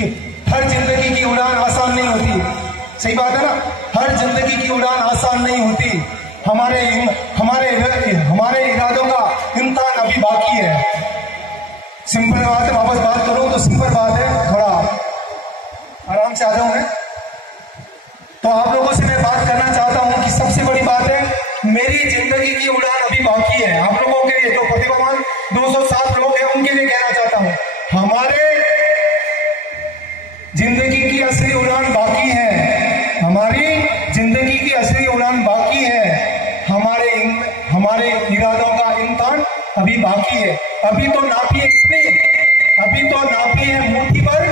कि हर जिंदगी की उड़ान आसान नहीं होती। सही बात है ना, हर जिंदगी की उड़ान आसान नहीं होती। हमारे इरादों का इम्तिहान अभी बाकी है। सिंपल बात है, वापस बात करूं तो सिंपल बात है, थोड़ा आराम से आ जाऊं मैं। तो आप लोगों से मैं बात करना चाहता हूं कि सबसे बड़ी बात है, मेरी जिंदगी की उड़ान अभी बाकी है। आप लोगों के लिए, जो प्रतिभावान 207 लोग हैं, उनके लिए कहना चाहता हूं, हमारे जिंदगी की असली उड़ान बाकी है। हमारी जिंदगी की असली उड़ान बाकी है। हमारे इरादों का इम्तिहान अभी बाकी है। अभी तो नापी है कितनी, अभी तो नापी है मुट्ठी भर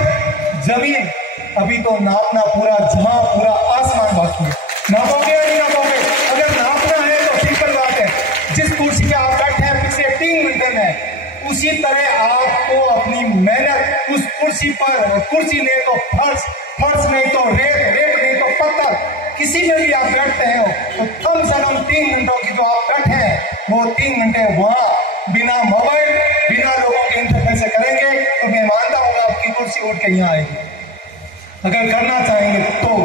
जमीन, अभी तो नापना पूरा जहां, पूरा आसमान बाकी है। नापोगे या नहीं नापोगे? अगर नापना है तो सिंपल बात है, जिस कुर्सी पे आप बैठे हैं पिछले 3 घंटे में, उसी तरह आपको अपनी मेहनत उस कुर्सी पर, कुर्सी नहीं तो फर्श, फर्श नहीं तो रेत, रेत नहीं तो पत्थर, किसी में भी आप बैठते हो तो कम से कम 3 घंटों की जो आप बैठे हैं, वो 3 घंटे वहां बिना मोबाइल, बिना लोगों के इंटरफेयर से करेंगे, तो मैं मानता हूँ आपकी कुर्सी उठ के यहाँ आएगी। अगर करना चाहेंगे तो,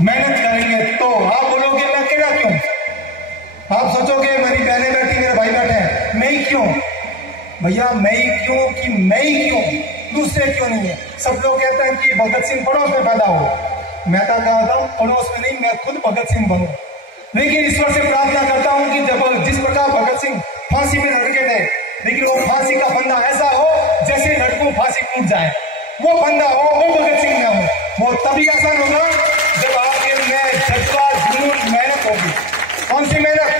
मेहनत करेंगे तो। आप बोलोगे मैं अकेला क्यों? आप सोचोगे मेरी बहनें बैठी, मेरे भाई बैठे हैं, मैं ही क्यों? भैया मैं ही क्यों कि मैं ही क्यों, दूसरे क्यों नहीं है? सब लोग कहते हैं कि भगत सिंह पड़ोस में पैदा हो। मैं तो कहता हूँ पड़ोस में नहीं, मैं खुद भगत सिंह बनूं। लेकिन ईश्वर से प्रार्थना करता हूँ कि जब जिस प्रकार भगत सिंह फांसी में लटके थे, लेकिन वो फांसी का फंदा ऐसा हो जैसे लटकूं फांसी टूट जाए, वो फंदा हो, वो भगत सिंह में हो। वो तभी आसान होगा जब आपके में जज्बा, जुनून, मेहनत होगी। कौन सी मेहनत?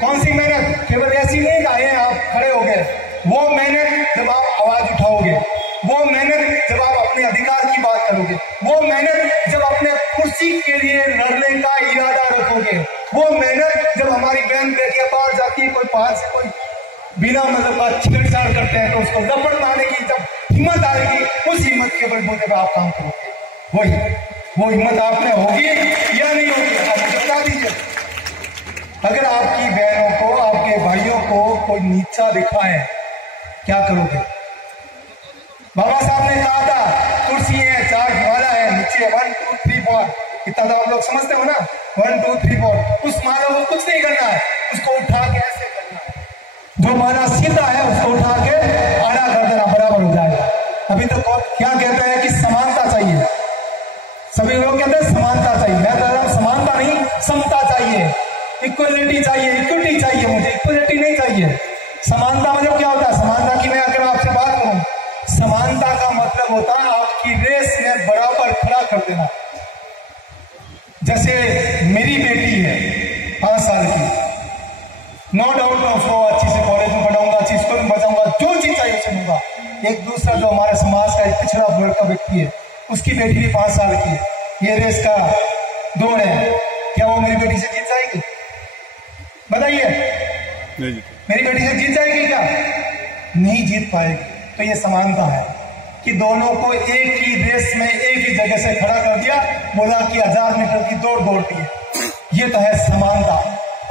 कौन सी मेहनत? केवल ऐसी नहीं आए आप खड़े हो गए। वो मेहनत जब आप आवाज उठाओगे, वो मेहनत जब आप अपने अधिकार की बात करोगे, वो मेहनत जब अपने कुर्सी के लिए लड़ने का इरादा रखोगे, वो मेहनत जब हमारी बहन बेटियां बाहर जाती है, कोई बाहर से कोई बिना मतलब का छेड़छाड़ करते हैं तो उसको लपड़ मारने की जब हिम्मत आएगी, उस हिम्मत के बलबूते पर आप काम करोगे। वो हिम्मत आप में होगी या नहीं होगी? आप मुझे बता दीजिए। अगर आपकी बहनों को, आपके भाइयों को कोई नीचा दिखा है, क्या करोगे? बाबा साहब ने कहा था कुर्सी है, चार माला है, नीचे 1 2 3 4, इतना तो आप लोग समझते हो ना, 1 2 3 4। उस माला को कुछ नहीं करना है, उसको उठा के ऐसे करना है। जो माला सीधा है उसको उठा के आड़ा कर देना, बराबर हो जाएगा। अभी तो क्या कहते हैं कि समानता चाहिए, सभी लोग कहते हैं समानता चाहिए। मैं कह रहा हूं समानता नहीं, समता चाहिए, इक्वलिटी चाहिए, इक्विटी चाहिए। मुझे इक्वलिटी नहीं चाहिए। समानता मतलब क्या होता है? समानता की मैं अगर आपसे बात करूं, समानता का मतलब होता है आपकी रेस में बराबर खड़ा कर देना। जैसे मेरी बेटी है 5 साल की, नो डाउट मैं उसको अच्छी से कॉलेज में पढ़ाऊंगा, अच्छी स्कूल में पढ़ाऊंगा, जो चीज चाहिए सुनूंगा। एक दूसरा जो हमारे समाज का एक पिछड़ा वर्ग का व्यक्ति है, उसकी बेटी भी 5 साल की है, ये रेस का दौड़ है, क्या वो मेरी बेटी से जीत जाएगी? बताइए, मेरी बेटी से जीत जाएगी क्या? नहीं जीत पाएगी। तो ये समानता है कि दोनों को एक ही रेस में एक ही जगह से खड़ा कर दिया, बोला कि 1000 मीटर की दौड़ दौड़ती है। ये तो है समानता।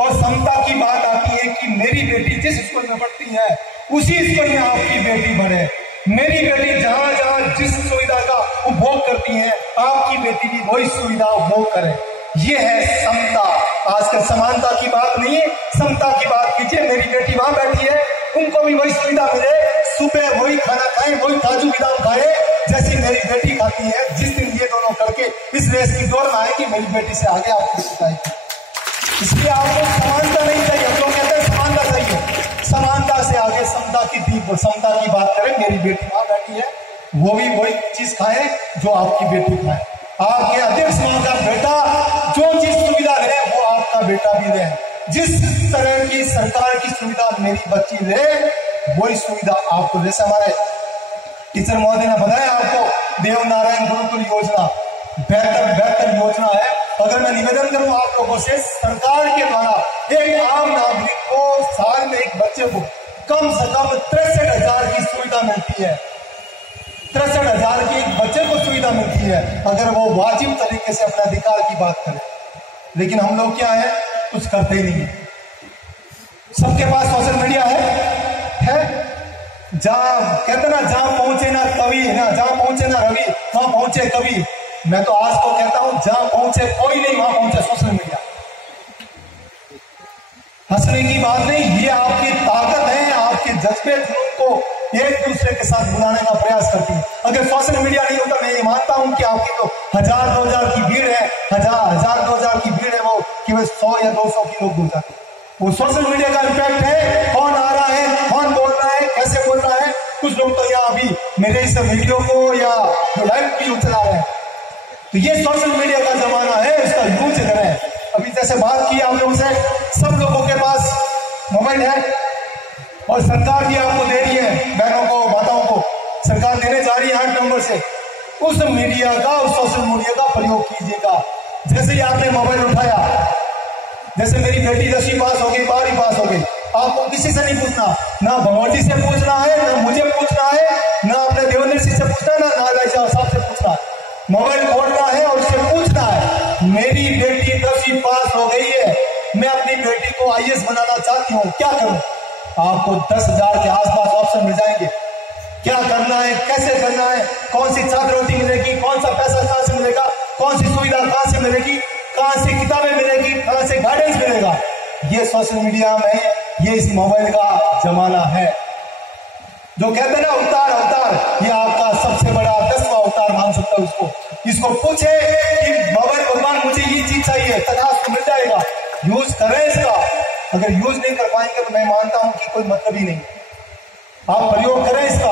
और समता की बात आती है कि मेरी बेटी जिस स्कूल में पढ़ती है, उसी स्कूल में आपकी बेटी बढ़े। मेरी बेटी जहां जहां जिस सुविधा का उपभोग करती है, आपकी बेटी भी वही सुविधा उपभोग करे। ये है समता। आजकल समानता की बात नहीं है, समता की बात कीजिए। मेरी बेटी वहां बैठी है, उनको भी वही सुविधा मिले, सुबह वही खाना खाएं, वही काजू बादाम खाए जैसी मेरी बेटी खाती है। जिस दिन ये दोनों करके इस रेस की दौड़ में आएगी, मेरी बेटी से आगे आपको सिखाएगी। इसलिए आपको समानता नहीं चाहिए, हम लोग कहते हैं समानता चाहिए। समानता से आगे समता की बात करें। मेरी बेटी वहां बैठी है, वो भी वही चीज खाए जो आपकी बेटी खाए। आपके अध्यक्ष का बेटा जो चीज सुविधा ले, वो आपका बेटा भी ले। जिस तरह की सरकार की सुविधा मेरी बच्ची ले, वही सुविधा आपको। जैसे हमारे टीचर महोदय ने बताया आपको, देव नारायण गुरुकुल योजना बेहतर योजना है। अगर मैं निवेदन करूं आप लोगों से, सरकार के द्वारा एक आम नागरिक को साल में एक बच्चे को कम से कम 63,000 की सुविधा मिलती है। 63,000 की एक बच्चे को सुविधा मिलती है, अगर वो वाजिब तरीके से अपने अधिकार की बात करे। लेकिन हम लोग क्या है, कुछ करते ही नहीं। सबके पास सोशल मीडिया है? जहां कहते ना, जहां पहुंचे ना कवि ना, जहां पहुंचे ना रवि वहां पहुंचे कवि। मैं तो आज को कहता हूं, जहां पहुंचे कोई नहीं वहां पहुंचे सोशल मीडिया। हंसने की बात नहीं, ये आपकी ताकत है, आपके जज्बे को एक दूसरे के साथ बुलाने का प्रयास करती है। अगर सोशल मीडिया नहीं होता, मैं ये मानता हूं कि आपकी तो 1000-2000 की भीड़ है, 1000-2000 की भीड़ है, वो केवल 100 या 200 की लोग हो जाते हैं। वो सोशल मीडिया का इम्पैक्ट है, कौन आ रहा है, कौन बोल रहा है, कैसे बोल रहा है। कुछ लोग तो यहाँ अभी मेरे इस वीडियो को या जो लाइव वीडियो चला रहे हैं, तो ये सोशल मीडिया का जमाना है, इसका यूज करें। अभी जैसे बात की आप लोगों से, सब लोगों के पास मोबाइल है और सरकार भी आपको दे रही है, बहनों को, माताओं को सरकार देने जा रही है 8 नंबर से। उस मीडिया का, उस सोशल मीडिया का प्रयोग कीजिएगा। जैसे ही आपने मोबाइल उठाया, जैसे मेरी बेटी 10वीं पास हो गई, 12वीं पास हो गई, आपको किसी से नहीं पूछना, ना भगवती से पूछना है, ना मुझे पूछना है, ना अपने देवेंद्र सिंह से पूछना है, ना नारायण साहब से पूछना है। मोबाइल खोलना है और उससे पूछना है, मेरी बेटी 10वीं पास हो गई है, मैं अपनी बेटी को IAS बनाना चाहती हूँ, क्या करूं? आपको 10,000 के आसपास ऑप्शन मिल जाएंगे। क्या करना है, कैसे करना है, कौन सी छात्रवृत्ति मिलेगी, कौन सा पैसा कहां से मिलेगा, कौन सी सुविधा कहां से मिलेगी, कहां से किताबें मिलेगी, कहां से गाइडेंस मिलेगा। ये सोशल मीडिया में, ये इस मोबाइल का जमाना है। जो कहते हैं ना अवतार अवतार, ये आपका सबसे बड़ा 10वां अवतार मान सकता है उसको। इसको पूछे कि मोबाइल भगवान मुझे ये चीज चाहिए, तथास्तु मिल जाएगा, यूज करें इसका। अगर यूज नहीं कर पाएंगे तो मैं मानता हूं कि कोई मतलब ही नहीं। आप प्रयोग करें इसका,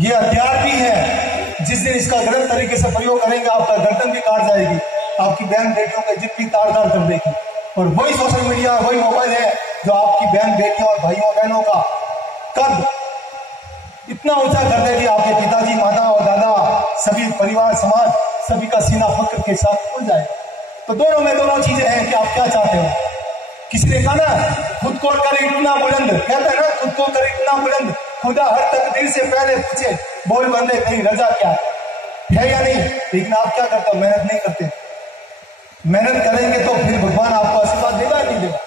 ये हथियार भी है। जिस दिन इसका गलत तरीके से प्रयोग करेंगे, आपका गर्दन भी काट जाएगी, आपकी बहन बेटियों का जिद भी तार तार कर देगी। और वही सोशल मीडिया, वही मोबाइल है जो आपकी बहन बेटियों और भाइयों बहनों का कद इतना ऊंचा कर देगी, आपके पिताजी, माता और दादा, सभी परिवार, समाज, सभी का सीना फक्र के साथ खुल जाए। तो दोनों में दोनों चीजें हैं कि आप क्या चाहते हो। किसी ने कहा ना, खुद को कर इतना बुलंद, कहते हैं ना, खुद को कर इतना बुलंद, खुदा हर तकदीर से पहले पूछे, बोल बंदे तेरी रजा क्या है या नहीं। लेकिन आप क्या करते हो, मेहनत नहीं करते। मेहनत करेंगे तो फिर भगवान आपको आशीर्वाद देगा नहीं देगा।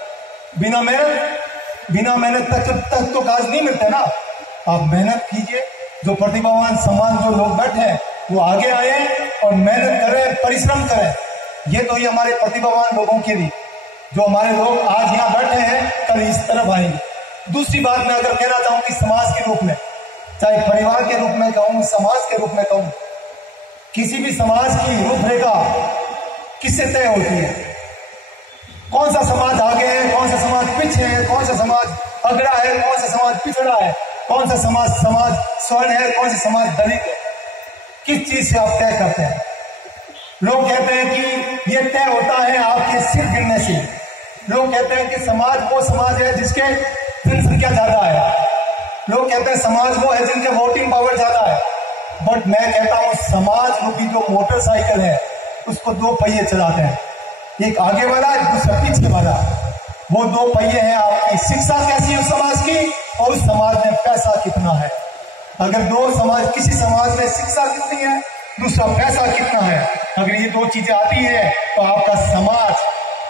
बिना मेहनत तक तो काज नहीं मिलते ना। आप मेहनत कीजिए, जो प्रतिभावान समान जो लोग बैठे हैं वो आगे आए और मेहनत करें, परिश्रम करें। ये तो ये हमारे प्रतिभावान लोगों के लिए, जो हमारे लोग आज यहाँ बैठे हैं, कल इस तरफ आएंगे। दूसरी बात मैं अगर कहना चाहूं कि समाज के रूप में, चाहे परिवार के रूप में कहूं, समाज के रूप में कहूं, किसी भी समाज की रूपरेखा किससे तय होती है? कौन सा समाज आगे है, कौन सा समाज पीछे है, कौन सा समाज अगड़ा है, कौन सा समाज पिछड़ा है, कौन सा समाज स्वर्ण है, कौन सा समाज दलित है, किस चीज से आप तय करते हैं? लोग कहते हैं कि ये तय होता है आपके सिर गिनने से। लोग कहते हैं कि समाज वो समाज है जिसके जनसंख्या ज्यादा है। लोग कहते हैं समाज वो है जिनके वोटिंग पावर ज्यादा है। बट मैं कहता हूं, समाज रूपी जो मोटरसाइकिल है उसको 2 पहिए चलाते हैं, एक आगे वाला, एक दूसरा पीछे वाला। वो 2 पहिए हैं आपकी शिक्षा कैसी है उस समाज की, और उस समाज में पैसा कितना है। अगर किसी समाज में शिक्षा कितनी है, दूसरा पैसा कितना है, अगर ये 2 चीजें आती है तो आपका समाज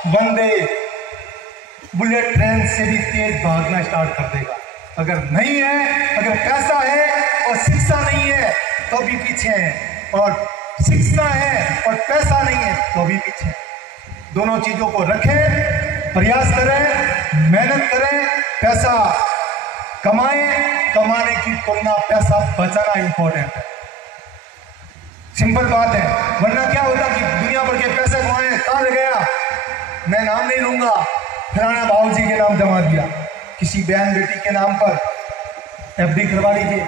वंदे बुलेट ट्रेन से भी तेज भागना स्टार्ट कर देगा। अगर नहीं है, अगर पैसा है और शिक्षा नहीं है तो भी पीछे है, और शिक्षा है और पैसा नहीं है तो भी पीछे है। दोनों चीजों को रखें, प्रयास करें, मेहनत करें, पैसा कमाएं। कमाने की तुलना पैसा बचाना इंपॉर्टेंट है। सिंपल बात है। वरना क्या होता कि दुनिया भर के पैसे कमाए, कहां ले गया, मैं नाम नहीं लूंगा, फलाना बाबूजी के नाम जमा दिया, किसी बहन बेटी के नाम पर FD करवा लीजिए,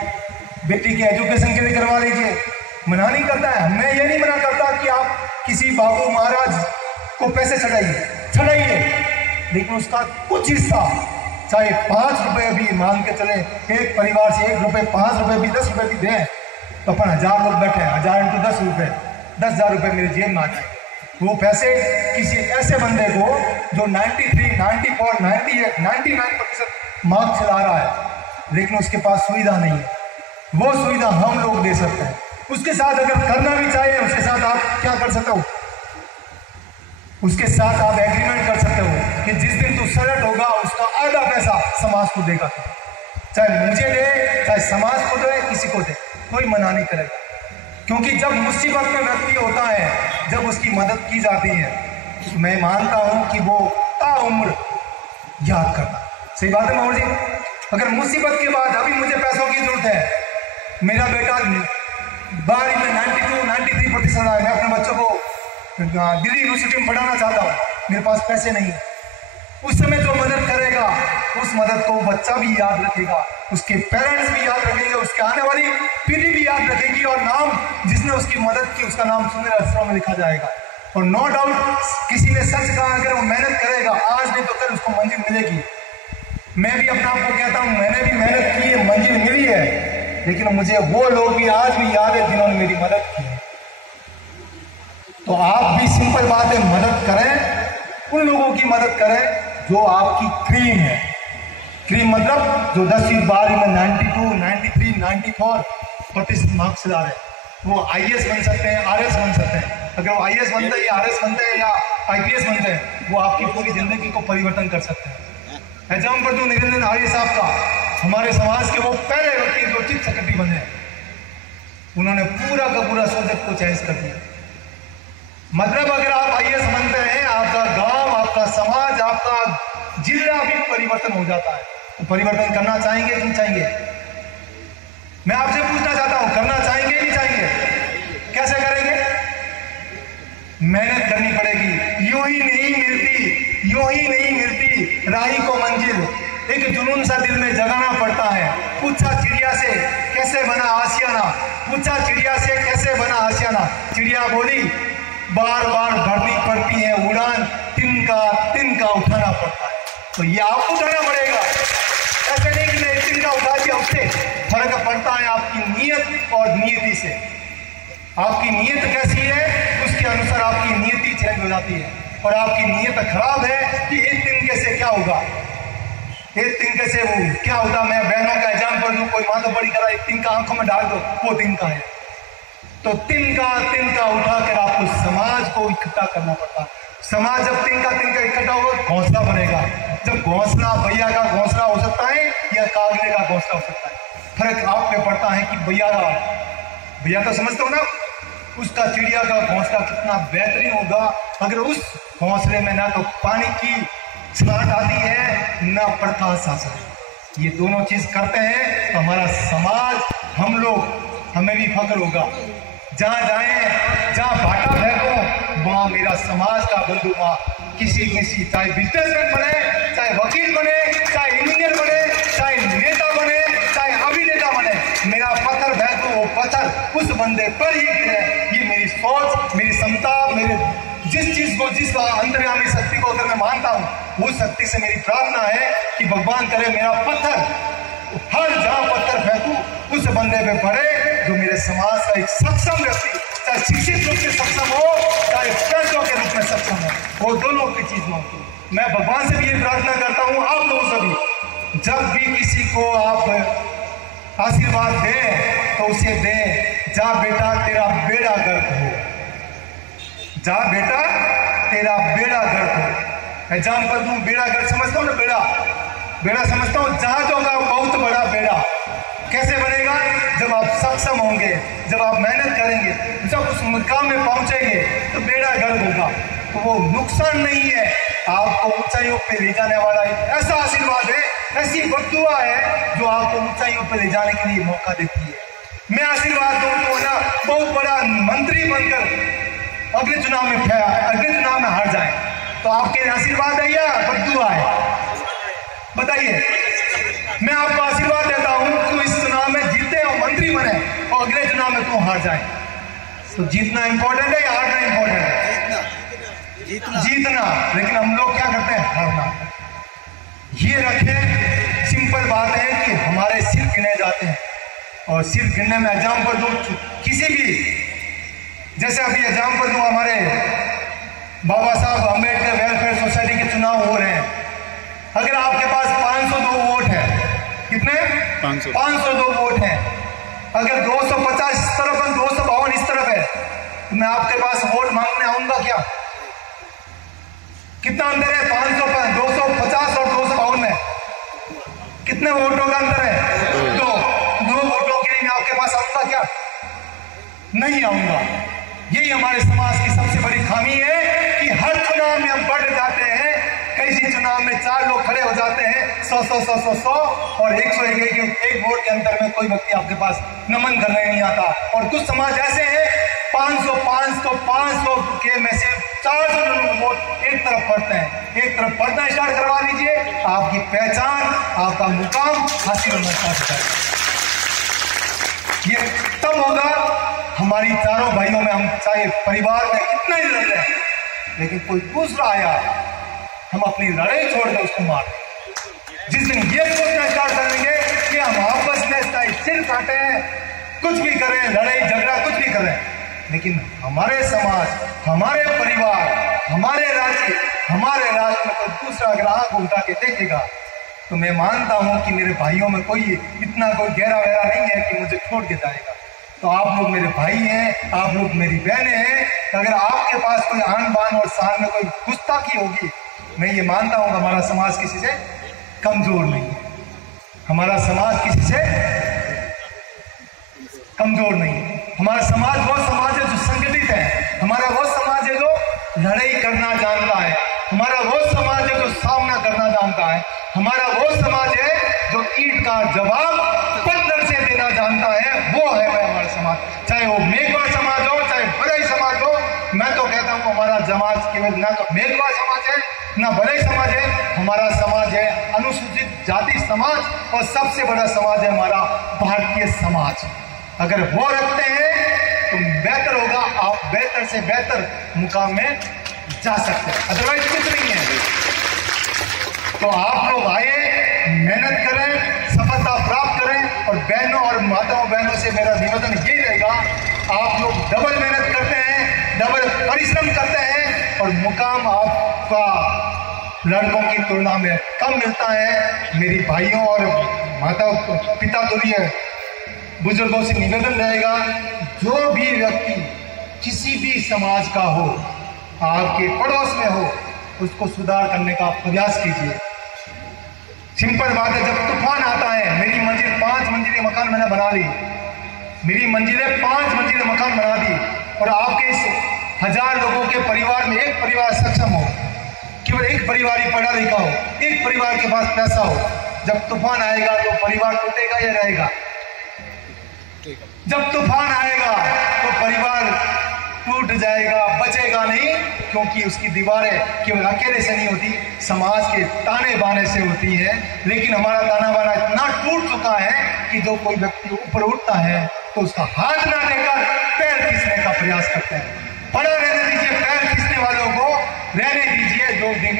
बेटी के एजुकेशन के लिए करवा लीजिए। मना नहीं करता है, मैं ये नहीं मना करता कि आप किसी बाबू महाराज को पैसे चढ़ाइए, लेकिन उसका कुछ हिस्सा, चाहे 5 रुपए भी मान के चले, एक परिवार से 1 रुपए, 5 रुपए भी, 10 रुपए भी दें, तो अपन 1000 लोग बैठे हैं, 1000 × 10 रुपए, 10,000 रुपए मेरे जेब में आ जाए। वो पैसे किसी ऐसे बंदे को जो 93, 94, 98, 99% मार्क्स चला रहा है, लेकिन उसके पास सुविधा नहीं है, वो सुविधा हम लोग दे सकते हैं। उसके साथ अगर करना भी चाहिए, उसके साथ आप क्या कर सकते हो, उसके साथ आप एग्रीमेंट कर सकते हो कि जिस दिन तू सेलेक्ट होगा उसका आधा पैसा समाज को देगा। चाहे मुझे दे, चाहे समाज को दे, किसी को दे, कोई मना नहीं करेगा। क्योंकि जब मुसीबत में व्यक्ति होता है, जब उसकी मदद की जाती है, तो मैं मानता हूं कि वो ताउम्र याद करता। सही बात है माहौल जी। अगर मुसीबत के बाद अभी मुझे पैसों की जरूरत है, मेरा बेटा 12वीं में 92-93% आया, मैं अपने बच्चों को दिल्ली यूनिवर्सिटी में पढ़ाना चाहता हूँ, मेरे पास पैसे नहीं, उस समय जो मदद करेगा उस मदद को बच्चा भी याद रखेगा, उसके पेरेंट्स भी याद रखेंगे, उसके आने वाली पीढ़ी भी याद रखेगी, और नाम जिसने उसकी मदद की उसका नाम सुनहरे अक्षरों में लिखा जाएगा। और नो डाउट किसी ने सच कहा, अगर वो मेहनत करेगा आज नहीं तो कल उसको मंजिल मिलेगी। मैं भी अपने आप को कहता हूँ, मैंने भी मेहनत की है, मंजिल मिली है, लेकिन मुझे वो लोग भी आज भी याद है जिन्होंने मेरी मदद की है। तो आप भी सिंपल बात है, मदद करें, उन लोगों की मदद करें जो आपकी क्रीम है। क्रीम मतलब जो 10वीं 12वीं में 92, 93, 94% मार्क्स ला रहे हैं, वो IAS बन सकते हैं, RS बन सकते हैं। अगर वो IAS बनते हैं या RS बनते हैं या IPS बनते हैं, वो आपकी पूरी जिंदगी को परिवर्तन कर सकते हैं। एग्जाम्पल दूं निरंजन आर्य साहब का, हमारे समाज के वो पहले व्यक्ति जो चीफ सेक्रेटरी बने, उन्होंने पूरा का पूरा सब्जेक्ट को चेंज कर दिया। मतलब अगर आप IAS बनते हैं, आपका गांव, आपका समाज, आपका जिला भी परिवर्तन हो जाता है। तो परिवर्तन करना चाहेंगे कि नहीं चाहेंगे? मैं आपसे पूछना चाहता हूं, करना चाहेंगे नहीं चाहेंगे? कैसे करेंगे? मेहनत करनी पड़ेगी, यूं ही नहीं मिलती राही को मंजिल। एक जुनून सा दिल में जगाना पड़ता है। पूछा चिड़िया से कैसे बना आशियाना, पूछा चिड़िया से कैसे बना आशियाना, चिड़िया बोली बार बार भरनी पड़ती है उड़ान, तिनका उठाना पड़ता है। तो ये आपको उठाना पड़ेगा, ऐसे नहीं कि मैं तिनका उठा दिया, उससे फर्क पड़ता है आपकी नीयत और नियति से। आपकी नीयत कैसी है उसके अनुसार आपकी नियति चेंज हो जाती है। और आपकी नीयत खराब है कि एक तिनके से क्या होगा, एक तिनके से वो क्या होता। मैं बहनों का एग्जाम्पल दूं, कोई माँ तो बड़ी करा, एक तिनका आंखों में डाल दो, वो तिनका है। तो तिनका उठाकर आपको समाज को इकट्ठा करना पड़ता है। समाज जब तिनका इकट्ठा होगा, घोंसला बनेगा। जब घोंसला भैया का घोंसला हो सकता है या कागले का घोंसला हो सकता है, फर्क आप पे पड़ता है कि भैया तो समझते हो ना, उसका चिड़िया का घोंसला कितना बेहतरीन होगा। अगर उस घोंसले में ना तो पानी की छाट आती है ना प्रकाश आता है, ये दोनों चीज करते हैं तो हमारा समाज, हम लोग, हमें भी फख्र होगा। जहां जाएं, जहां भाटा फेंको, वहां मेरा समाज का बंधु, वहां किसी चाहे बिजनेसमैन बने, चाहे वकील बने, चाहे इंजीनियर बने, चाहे नेता बने, चाहे अभिनेता बने, मेरा पत्थर फेंको, वो पत्थर उस बंदे पर ही गिरे। ये मेरी सोच, मेरी क्षमता, मेरे जिस चीज को, जिस अंतर्यामी शक्ति को अगर मैं मानता हूं, उस शक्ति से मेरी प्रार्थना है कि भगवान करे मेरा पत्थर हर जहां पत्थर फेंकू उस बंदे पे पड़े जो मेरे समाज का एक सक्षम व्यक्ति, चाहे शिक्षित रूप से सक्षम हो, चाहे पैसों के रूप में सक्षम हो, वो दोनों की चीज मांगती। मैं भगवान से भी ये प्रार्थना करता हूं, आप लोगों से भी, जब भी किसी को आप आशीर्वाद दें तो उसे दें, जा बेटा तेरा बेड़ा गर्क हो, जा बेटा तेरा बेड़ा गर्क हो। एग्जाम्पल दूं, बेड़ा गर्क समझता हूं ना, बेड़ा समझता हूं, जहाजों का बहुत बड़ा बेड़ा कैसे बनेगा? जब आप सक्षम होंगे, जब आप मेहनत करेंगे, जब उस मुकाम में पहुंचेंगे तो बेड़ा गर्क होगा। तो वो नुकसान नहीं है, आपको ऊंचाइयों पे ले जाने वाला एक ऐसा आशीर्वाद है, ऐसी बद्दुआ है जो आपको ऊंचाइयों पे ले जाने के लिए मौका देती है। मैं आशीर्वाद दूं तो ना बहुत बड़ा मंत्री बनकर अगले चुनाव में हार जाए, तो आपके लिए आशीर्वाद है या बद्दुआ है? बताइए। मैं आपको आशीर्वाद देता हूं, तू इस चुनाव में जीते और मंत्री बने और अगले चुनाव में तू हार जाए। तो जीतना इंपॉर्टेंट है या हारना इंपॉर्टेंट है? जीतना। लेकिन हम लोग क्या करते हैं? हारना। ये रखें, सिंपल बात है कि हमारे सिर गिने जाते हैं, और सिर गिनने में एग्जाम्पल दूं किसी भी, जैसे अभी एग्जाम्पल दूं, हमारे बाबा साहब अम्बेडकर वेलफेयर सोसाइटी के चुनाव हो रहे हैं। अगर आपके पास 502 वोट है, कितने? 502 वोट है। अगर 250 इस तरफ है, 252 इस तरफ है, तो मैं आपके पास वोट मांगने आऊंगा क्या? कितना अंतर है? 250 और 252 में कितने वोटों का अंतर है? नहीं आऊंगा। यही हमारे समाज की सबसे बड़ी खामी है कि हर चुनाव में हम बढ़ जाते हैं। कई चुनाव में 4 लोग खड़े हो जाते हैं, 100 और 101 एक वोट के अंतर में कोई व्यक्ति आपके पास नमन करने नहीं आता। और कुछ समाज ऐसे हैं 500 के में से 400 वोट एक तरफ पढ़ते हैं। एक तरफ पढ़ना स्टार्ट करवा लीजिए, आपकी पहचान, आपका मुकाम हासिल होना स्टार्ट हो जाएगा। ये तब होगा हमारी चारों भाइयों में, हम चाहे परिवार में कितना ही लड़ रहे हैं, लेकिन कोई दूसरा आया, हम अपनी लड़ाई छोड़ कर उसको मार। जिस दिन ये सोचना स्टार्ट कर देंगे कि हम आपस में सिर काटे हैं, कुछ भी करें, लड़ाई झगड़ा कुछ भी करें, लेकिन हमारे समाज, हमारे परिवार, हमारे राज्य, हमारे राष्ट्र में कोई दूसरा अगर आंख उठा के देखेगा तो मैं मानता हूं कि मेरे भाइयों में कोई इतना कोई गहरा वहरा नहीं है कि मुझे छोड़ के जाएगा। तो आप लोग मेरे भाई हैं, आप लोग मेरी बहनें हैं। अगर आपके पास कोई आन बान और शान में कोई गुस्ताखी होगी, मैं ये मानता हूं कि हमारा समाज किसी से कमजोर नहीं है। हमारा समाज किसी से कमजोर नहीं है। हमारा समाज वो समाज है जो संगठित है। हमारा वो समाज है जो लड़ाई करना जानता है। हमारा वो समाज है जो सामना करना जानता है। हमारा वो समाज है जो ईंट का जवाब पत्थर से देना जानता है। वो है हमारा समाज, चाहे वो मेघवा समाज हो, चाहे बड़ई समाज हो। मैं तो कहता हूँ हमारा समाज केवल ना तो मेघवा समाज है ना बड़ई समाज है, हमारा समाज है अनुसूचित जाति समाज, और सबसे बड़ा समाज है हमारा भारतीय समाज। अगर वो रखते हैं तो बेहतर होगा, आप बेहतर से बेहतर मुकाम में जा सकते हैं, अदरवाइज कुछ नहीं है। तो आप लोग आए, मेहनत करें, सफलता प्राप्त करें। और बहनों और माताओं बहनों से मेरा निवेदन यही रहेगा, आप लोग डबल मेहनत करते हैं, डबल परिश्रम करते हैं, और मुकाम आपका लड़कों की तुलना में कम मिलता है। मेरी भाइयों और माता पिता तुल्य बुजुर्गों से निवेदन रहेगा, जो भी व्यक्ति किसी भी समाज का हो, आपके पड़ोस में हो, उसको सुधार करने का प्रयास कीजिए। सिंपल बात है, जब तूफान आता है, मेरी मंजिल 5 मंजिली मकान मैंने बना ली, मेरी मंजिलें 5 मंजिलें मकान बना दी, और आपके इस 1000 लोगों के परिवार में एक परिवार सक्षम हो, केवल एक परिवार ही पढ़ा लिखा हो, एक परिवार के पास पैसा हो, जब तूफान आएगा तो परिवार टूटेगा या रहेगा? जब तूफान आएगा तो परिवार टूट जाएगा, बचेगा नहीं, क्योंकि उसकी दीवारें केवल अकेले से नहीं होती, समाज के ताने बाने से होती है। लेकिन हमारा ताना बाना इतना टूट चुका है कि जो कोई व्यक्ति ऊपर उठता है तो उसका हाथ ना देकर पैर खींचने का प्रयास करते हैं। पड़ा रहने दीजिए, पैर खींचने वालों को रहने दीजिए।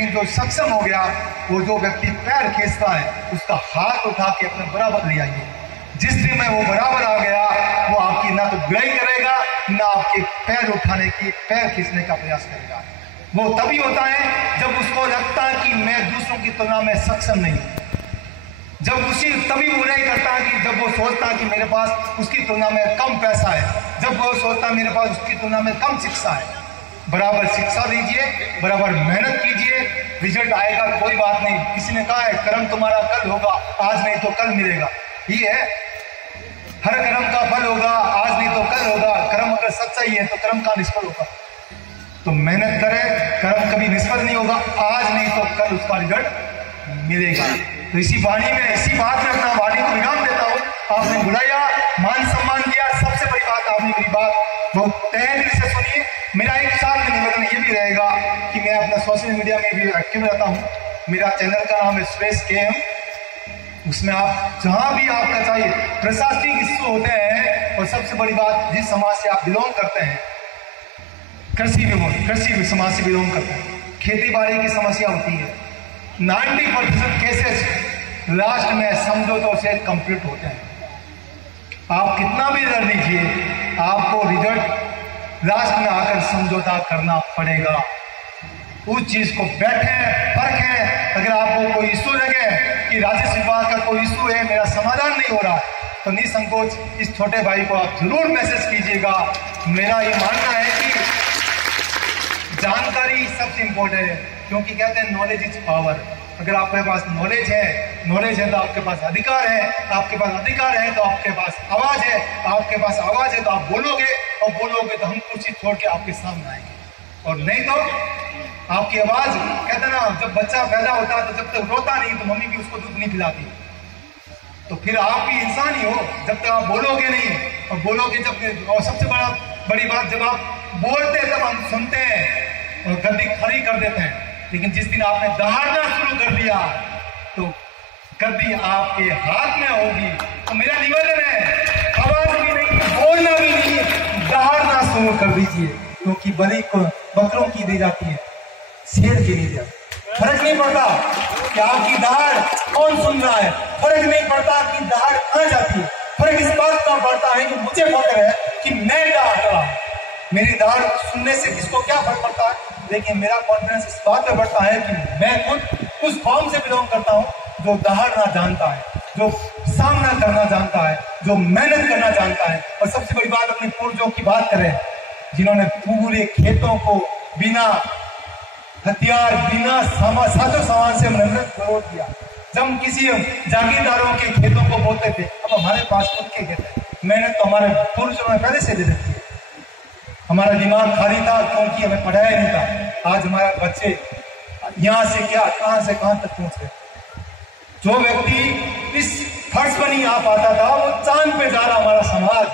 जो सक्षम हो गया, वो जो व्यक्ति पैर खींचता है, उसका हाथ उठा के अपने बराबर ले आइए। जिस दिन में वो बराबर आ गया, वो आपकी ना तो बुराई करेगा, ना आपके पैर उठाने की, पैर खींचने का प्रयास करेगा। वो तभी होता है जब उसको लगता है कि मैं दूसरों की तुलना में सक्षम नहीं, जब उसी तभी बुराई करता है कि जब वो सोचता है कि मेरे पास उसकी तुलना में कम पैसा है, जब वो सोचता है मेरे पास उसकी तुलना में कम शिक्षा है। बराबर शिक्षा दीजिए, बराबर मेहनत कीजिए, रिजल्ट आएगा कोई बात नहीं। किसी ने कहा है कर्म तुम्हारा कल होगा, आज नहीं तो कल मिलेगा। ये है, हर कर्म का फल होगा, आज नहीं तो कल होगा। कर्म अगर सच्चा ही है तो कर्म का निष्फल होगा। तो मेहनत करें, कर्म कभी निष्फल नहीं होगा, आज नहीं तो कल उसका रिजल्ट मिलेगा। तो इसी वाणी में, इसी बात में अपना वाणी को विराम देता हूँ। आपने बुलाया, मान सम्मान दिया, सबसे बड़ी बात आपने मेरी बात बहुत तहे दिल से सुनिए। मेरा एक साथ में निवेदन ये भी रहेगा कि मैं अपना सोशल मीडिया में भी एक्टिव रहता हूँ। मेरा चैनल का नाम है सुरेश KM। उसमें आप जहां भी आपका चाहिए, प्रशासनिक इश्यू होते हैं, और सबसे बड़ी बात, जिस समाज से आप बिलोंग करते हैं, कृषि समाज से बिलोंग करते हैं, खेती बाड़ी की समस्या होती है, 90% केसेस लास्ट में समझौतों से कंप्लीट होते हैं। आप कितना भी लड़ लीजिए, आपको रिजल्ट लास्ट में आकर समझौता करना पड़ेगा। उस चीज को बैठें, परखें। अगर आपको कोई इशू लगे कि राजस्व विभाग का कोई इशू है, मेरा समाधान नहीं हो रहा, तो निसंकोच इस छोटे भाई को आप जरूर मैसेज कीजिएगा। मेरा ये मानना है कि जानकारी सबसे इंपॉर्टेंट है, क्योंकि कहते हैं नॉलेज इज पावर। अगर आपके पास नॉलेज है तो आपके पास अधिकार है, आपके पास अधिकार है तो आपके पास आवाज है, आपके पास आवाज है तो आप बोलोगे, और बोलोगे तो हम कुर्सी छोड़ के आपके सामने आएंगे, और नहीं तो आपकी आवाज, कहते ना जब बच्चा पैदा होता है तो जब तक रोता नहीं तो मम्मी भी उसको दूध नहीं पिलाती, तो फिर आप भी इंसान ही हो जब तक आप बोलोगे नहीं। और बोलोगे जब, और सबसे बड़ी बात, जब आप बोलते हैं तब हम सुनते हैं और गद्दी खड़ी कर देते हैं, लेकिन जिस दिन आपने दहाड़ना शुरू कर दिया तो गद्दी आपके हाथ में होगी। तो मेरा निवेदन है, आवाज भी नहीं, बोलना भी नहीं, दहाड़ना शुरू कर दीजिए, क्योंकि बलि को बकरों की दी जाती है, शेर की दी जाती है। फर्क नहीं पड़ता कि आपकी दहाड़ कौन सुन रहा है, फर्क नहीं पड़ता कि दहाड़ कहां जाती है, फर्क इस बात का पड़ता है कि मुझे फक्र है कि मैं दहाड़ रहा हूं। मेरी दहाड़ सुनने से किसको क्या फर्क पड़ता है, लेकिन मेरा कॉन्फिडेंस इस बात पे बढ़ता है कि मैं खुद उस कौम से बिलोंग करता हूं जो दहाड़ना जानता है, जो सामना करना जानता है, जो मेहनत करना जानता है। और सबसे बड़ी बात, अपने पूर्वजों की बात करें, जिन्होंने पूरे खेतों को बिना हथियार, बिना साजो सामान से हमने विरोध किया। जब हम किसी जागीरदारों के खेतों को बोते थे, अब हमारे पास खुद के खेत है, मेहनत तो हमारे पूर्वजों ने पहले से दे रखी है। हमारा दिमाग खाली था क्योंकि हमें पढ़ाया नहीं था। आज हमारे बच्चे यहाँ से क्या, कहां से कहां तक पहुंच गए। जो व्यक्ति इस फर्श पर नहीं आ पाता था, वो चांद पे जा रहा हमारा समाज।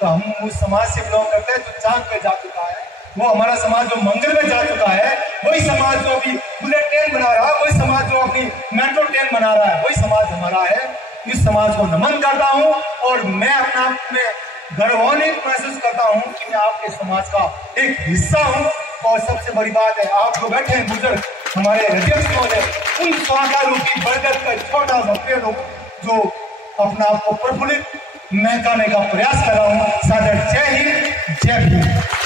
तो हम उस समाज से बिलोंग करते हैं जो चांद पे जा चुका है। वो हमारा समाज जो मंगल में जा चुका है, वही समाज जो अभी बुलेट ट्रेन बना रहा है, वही समाज जो अपनी मेट्रो ट्रेन बना रहा है, वही समाज हमारा है। इस समाज को नमन करता हूं और मैं अपना आप में गर्वान्वित महसूस करता हूं कि मैं आपके समाज का एक हिस्सा हूं। और सबसे बड़ी बात है, आप जो बैठे हैं बुजुर्ग, हमारे अध्यक्ष महोदय, उन स्वागत रूपी बरगद का छोटा सा पेड़ हो जो अपना आप को प्रफुल्लित महकाने का प्रयास कर रहा हूं। सादर जय हिंद, जय भीम।